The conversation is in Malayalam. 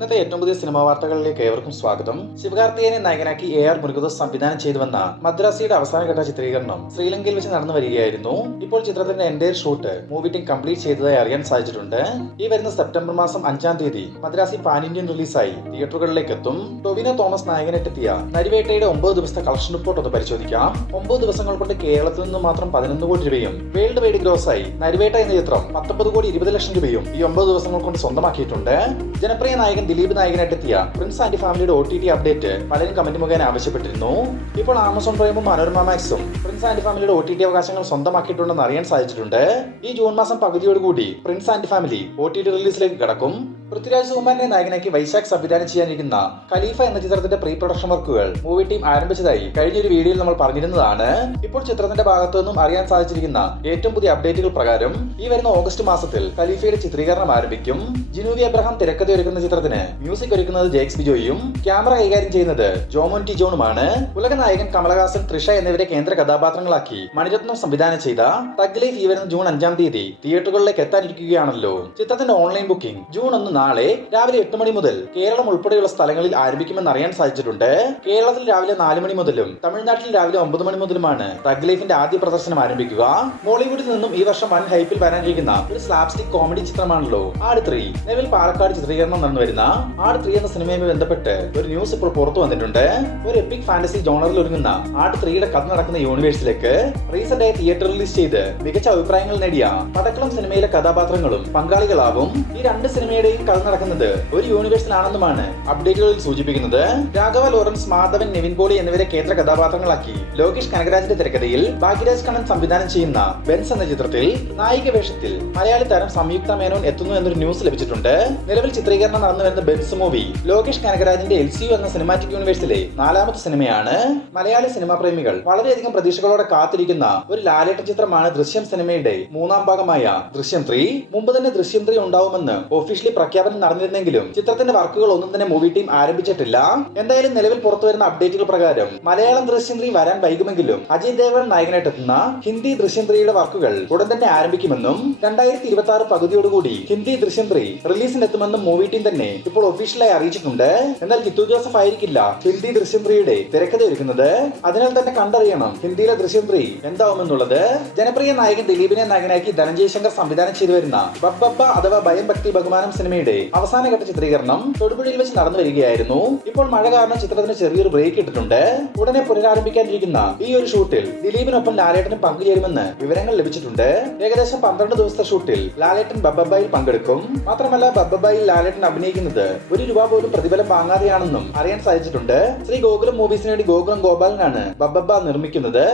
ഇന്നത്തെ ഏറ്റവും പുതിയ സിനിമാ വാർത്തകളിലേക്ക് ഏവർക്കും സ്വാഗതം. ശിവകാർത്തികേയനെ നായകനാക്കി AR മുരുകദോസ് സംവിധാനം ചെയ്തുവന്ന മദ്രാസിയുടെ അവസാനഘട്ട ചിത്രീകരണം ശ്രീലങ്കയിൽ വെച്ച് നടന്നു വരികയായിരുന്നു. ഇപ്പോൾ ചിത്രത്തിന്റെ entire shoot movie team complete ചെയ്തതായി അറിയാൻ സാധിച്ചിട്ടുണ്ട്. ഈ വരുന്ന സെപ്റ്റംബർ മാസം 5-ാം തീയതി മദ്രാസി പാൻ ഇന്ത്യൻ റിലീസായി തിയേറ്ററുകളിലേക്ക് എത്തും. ടൊവിനോ തോമസ് നായകനെത്തിയ നരിവേട്ടയുടെ 9 ദിവസത്തെ കളക്ഷൻ റിപ്പോർട്ട് ഒന്ന് പരിശോധിക്കാം. 9 ദിവസങ്ങൾ കൊണ്ട് കേരളത്തിൽ നിന്ന് മാത്രം 11 കോടി രൂപയും വേൾഡ് വൈഡ് ഗ്രോസായി നരിവേട്ട എന്ന ചിത്രം 19 കോടി 20 ലക്ഷം രൂപയും ഈ 9 ദിവസങ്ങൾ കൊണ്ട് സ്വന്തമാക്കിയിട്ടുണ്ട്. ജനപ്രിയ നായകൻ ദിലീപ് നായകനായിട്ടെത്തിയ പ്രിൻസ് ആൻഡ് ഫാമിലിയുടെ OTT അപ്ഡേറ്റ് പലരും കമന്റ് മുഖേന ആവശ്യപ്പെട്ടിരുന്നു. ഇപ്പോൾ ആമസോൺ പ്രൈമും മനോരമ മാക്സും പ്രിൻസ് ആൻഡ് ഫാമിലിയുടെ OTT അവകാശങ്ങൾ സ്വന്തമാക്കിയിട്ടുണ്ടെന്ന് അറിയാൻ സാധിച്ചിട്ടുണ്ട്. ഈ ജൂൺ മാസം പകുതിയോടുകൂടി പ്രിൻസ് ആൻഡ് ഫാമിലി OTT റിലീസിലേക്ക് കടക്കും. പൃഥ്വിരാജ് സുകുമാരനെ നായകനാക്കി വൈശാഖ് സംവിധാനം ചെയ്യാനിരിക്കുന്ന ഖലീഫ എന്ന ചിത്രത്തിന്റെ പ്രീ പ്രൊഡക്ഷൻ വർക്കുകൾ മൂവി ടീം ആരംഭിച്ചതായി കഴിഞ്ഞൊരു വീഡിയോയിൽ നമ്മൾ പറഞ്ഞിരുന്നതാണ്. ഇപ്പോൾ ചിത്രത്തിന്റെ ഭാഗത്തു നിന്നും അറിയാൻ സാധിച്ചിരിക്കുന്ന ഏറ്റവും പുതിയ അപ്ഡേറ്റുകൾ പ്രകാരം ഈ വരുന്ന ഓഗസ്റ്റ് മാസത്തിൽ ഖലീഫയുടെ ചിത്രീകരണം ആരംഭിക്കും. ജിനൂവി അബ്രഹാം തിരക്കഥയൊരുക്കുന്ന ചിത്രത്തിന് മ്യൂസിക് ഒരുക്കുന്നത് ജേക്സ് ബിജോയും ക്യാമറ കൈകാര്യം ചെയ്യുന്നത് ജോമോൻ ടി ജോണുമാണ്. ഉലക നായകൻ കമലഹാസൻ, തൃഷ എന്നിവരെ കേന്ദ്ര കഥാപാത്രങ്ങളാക്കി മണിരത്നം സംവിധാനം ചെയ്ത തഗ് ലൈഫ് ഈ വരുന്ന ജൂൺ 5-ാം തീയതി തിയേറ്ററുകളിലേക്ക് എത്താനിരിക്കുകയാണല്ലോ. ചിത്രത്തിന്റെ ഓൺലൈൻ ബുക്കിംഗ് ജൂൺ 1 നാളെ രാവിലെ 8 മണി മുതൽ കേരളം ഉൾപ്പെടെയുള്ള സ്ഥലങ്ങളിൽ ആരംഭിക്കുമെന്ന് അറിയാൻ സാധിച്ചിട്ടുണ്ട്. കേരളത്തിൽ രാവിലെ 4 മണി മുതലും തമിഴ്നാട്ടിൽ രാവിലെ 9 മണി മുതലുമാണ് തഗ് ലൈഫിന്റെ ആദ്യ പ്രദർശനം ആരംഭിക്കുക. ബോളിവുഡിൽ നിന്നും ഈ വർഷം വൻ ഹൈപ്പിൽ വരാനിരിക്കുന്ന ഒരു സ്ലാപ്സ്റ്റിക് കോമഡി ചിത്രമാണല്ലോ ആട് 3. നിലവിൽ പാലക്കാട് ചിത്രീകരണം നടന്നു വരുന്ന ആട് 3 എന്ന സിനിമയുമായി ബന്ധപ്പെട്ട് ഒരു ന്യൂസ് ഇപ്പോൾ പുറത്തു വന്നിട്ടുണ്ട്. ഒരു എപ്പിക് ഫാന്റസി ജോണറിൽ ഒരുങ്ങുന്ന ആട് 3യുടെ കഥ നടക്കുന്ന യൂണിവേഴ്സിലേക്ക് റീസെന്റ് ആയി തിയേറ്റർ റിലീസ് ചെയ്ത് മികച്ച അഭിപ്രായങ്ങൾ നേടിയ പടക്കളം സിനിമയിലെ കഥാപാത്രങ്ങളും പങ്കാളികളാവും. ഈ 2 സിനിമയുടെയും കഥ നടക്കുന്നത് ഒരു യൂണിവേഴ്സിലാണെന്നുമാണ് അപ്ഡേറ്റുകളിൽ സൂചിപ്പിക്കുന്നത്. രാഘവ ലോറൻസ്, മാധവൻ, നിവിൻ പോളി എന്നിവരെ കേന്ദ്ര കഥാപാത്രങ്ങളാക്കി ലോകേഷ് കനകരാജിന്റെ തിരക്കഥയിൽ ഭാഗ്യരാജ് കണ്ണൻ സംവിധാനം ചെയ്യുന്ന ബെൻസ് എന്ന ചിത്രത്തിൽ നായിക വേഷത്തിൽ മലയാളി താരം സംയുക്ത മേനോൻ എത്തുന്നു എന്നൊരു ന്യൂസ് ലഭിച്ചിട്ടുണ്ട്. നിലവിൽ ചിത്രീകരണം നടന്നു വരുന്ന ബെൻസ് മൂവി ലോകേഷ് കനകരാജിന്റെ LCU എന്ന സിനിമാറ്റിക് യൂണിവേഴ്സിലെ 4ാമത്തെ സിനിമയാണ്. മലയാളി സിനിമാ പ്രേമികൾ വളരെയധികം പ്രതീക്ഷകളോടെ കാത്തിരിക്കുന്ന ഒരു ലാലേട്ടൻ ചിത്രമാണ് ദൃശ്യം സിനിമയുടെ 3ാം ഭാഗമായ ദൃശ്യം 3. മുമ്പ് തന്നെ ദൃശ്യം 3 ഉണ്ടാവുമെന്ന് ഒഫീഷ്യലി പ്രഖ്യാപനം നടന്നിരുന്നെങ്കിലും ചിത്രത്തിന്റെ വർക്കുകൾ ഒന്നും തന്നെ മൂവി ടീം ആരംഭിച്ചിട്ടില്ല. എന്തായാലും നിലവിൽ പുറത്തുവരുന്ന അപ്ഡേറ്റുകൾ പ്രകാരം മലയാളം ദൃശ്യം 3 വരാൻ വൈകുമെങ്കിലും അജയ് ദേവൻ നായകനായിട്ടെത്തുന്ന ഹിന്ദി ദൃശ്യം 3യുടെ വർക്കുകൾ ഉടൻ തന്നെ ആരംഭിക്കുമെന്നും 2026 പകുതിയോടുകൂടി ഹിന്ദി ദൃശ്യം 3 റിലീസിനെത്തുമെന്നും മൂവി ടീം തന്നെ ഇപ്പോൾ ഒഫീഷ്യലായി അറിയിച്ചിട്ടുണ്ട്. എന്നാൽ കിത്തു ജോസഫ് ആയിരിക്കില്ല ഹിന്ദി ദൃശ്യം 3യുടെ തിരക്കഥ ഒരുക്കുന്നത്. അതിനാൽ തന്നെ കണ്ടറിയണം ഹിന്ദിയിലെ ദൃശ്യം 3 എന്താവുമെന്നുള്ളത്. ജനപ്രിയ നായകൻ ദിലീപിനെ നായകനാക്കി ധനഞ്ജയ് ശങ്കർ സംവിധാനം ചെയ്തു വരുന്ന ബബ്ബബ്ബ അഥവാ ഭയം ഭക്തി ബഹുമാനം സിനിമയുടെ അവസാനഘട്ട ചിത്രീകരണം തൊടുപുഴയിൽ വെച്ച് നടന്നു വരികയായിരുന്നു. ഇപ്പോൾ മഴ കാരണം ചിത്രത്തിന് ചെറിയൊരു ബ്രേക്ക് ഇട്ടിട്ടുണ്ട്. ഉടനെ പുനരാരംഭിക്കാനിരിക്കുന്ന ഈ ഒരു ഷൂട്ടിൽ ദിലീപിനൊപ്പം ലാലേട്ടനും പങ്കുചേരുമെന്ന് വിവരങ്ങൾ ലഭിച്ചിട്ടുണ്ട്. ഏകദേശം 12 ദിവസത്തെ ഷൂട്ടിൽ ലാലേട്ടൻ ബബ്ബബ്ബയിൽ പങ്കെടുക്കും. മാത്രമല്ല ബബ്ബബ്ബയിൽ ലാലേട്ടൻ അഭിനയിക്കുന്നത് ഒരു രൂപ പോലും പ്രതിഫലം വാങ്ങാതെയാണെന്നും അറിയാൻ സാധിച്ചിട്ടുണ്ട്. ശ്രീ ഗോകുലം മൂവീസിന് വേണ്ടി ഗോകുലം ഗോപാലനാണ് ബബ്ബബ്ബ നിർമ്മിക്കുന്നത്.